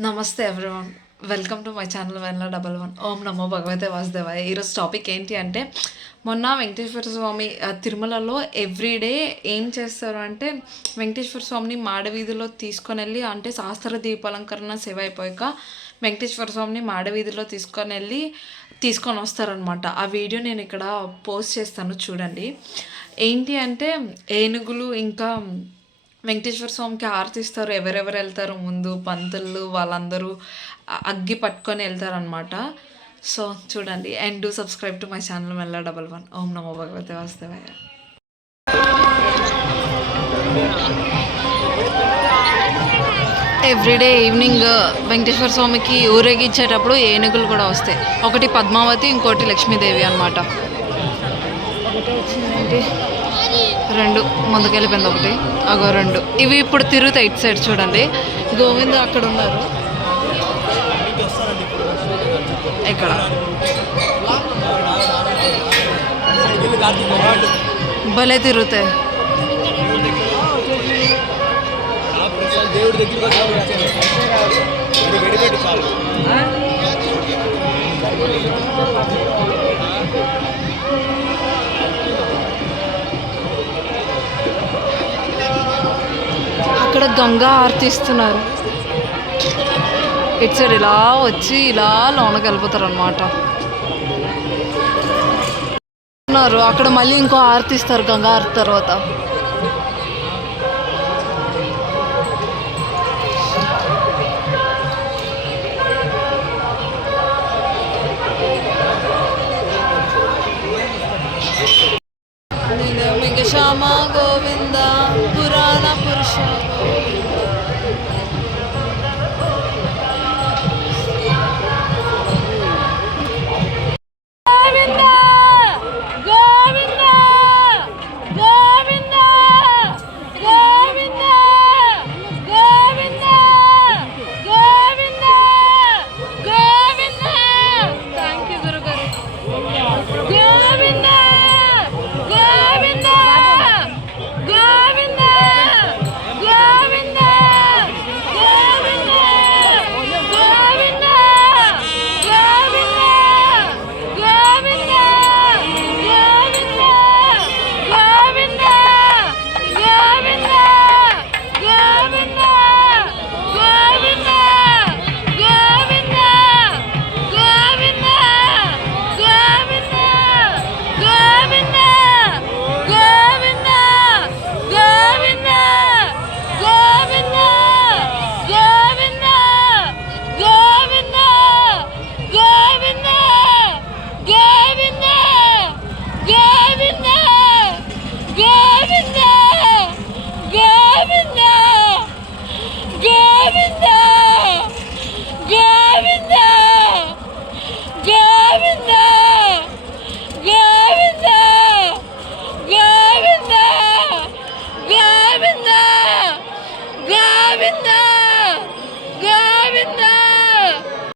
నమస్తే everyone. Welcome to my channel 1111. ఓం నమో భగవతే వాసుదేవాయ. ఈరోజు టాపిక్ ఏంటి అంటే, మొన్న వెంకటేశ్వర స్వామి తిరుమలలో ఎవ్రీడే ఏం చేస్తారు అంటే, వెంకటేశ్వర స్వామిని మాడవీధిలో తీసుకొని వెళ్ళి, అంటే శాస్త్ర దీపాలంకరణ సేవ అయిపోయాక వెంకటేశ్వర స్వామిని మాడవీధిలో తీసుకొని వస్తారనమాట. ఆ వీడియో నేను ఇక్కడ పోస్ట్ చేస్తాను, చూడండి. ఏంటి అంటే, ఏనుగులు ఇంకా వెంకటేశ్వర స్వామికి ఆరతిస్తారు. ఎవరెవరు వెళ్తారు ముందు, పంతులు వాళ్ళందరూ అగ్గి పట్టుకొని వెళ్తారనమాట. సో చూడండి, and do subscribe to my channel 1111. ఓం నమో భగవతే వాసుదేవాయ. ఎవ్రీడే ఈవినింగ్ వెంకటేశ్వర స్వామికి ఊరేగించేటప్పుడు ఏనుగులు కూడా వస్తాయి. ఒకటి పద్మావతి, ఇంకోటి లక్ష్మీదేవి అనమాట. ఒకటి వచ్చిందేంటి, రెండు ముందుకెళ్ళిపోయింది, ఒకటి అగో రెండు. ఇవి ఇప్పుడు తిరుగుతాయి ఇటు సైడ్. చూడండి, గోవింద అక్కడ ఉన్నారు. ఇక్కడ భలే తిరుగుతాయి. అక్కడ గంగా ఆర్తిస్తున్నారు. ఇటు సైడ్ ఇలా వచ్చి ఇలా లోనకి వెళ్ళిపోతారు అనమాట. అక్కడ మళ్ళీ ఇంకో ఆర్తిస్తారు గంగా ఆర్తి తర్వాత. శ్యామ గోవింద పురాణ పురుష Govinda!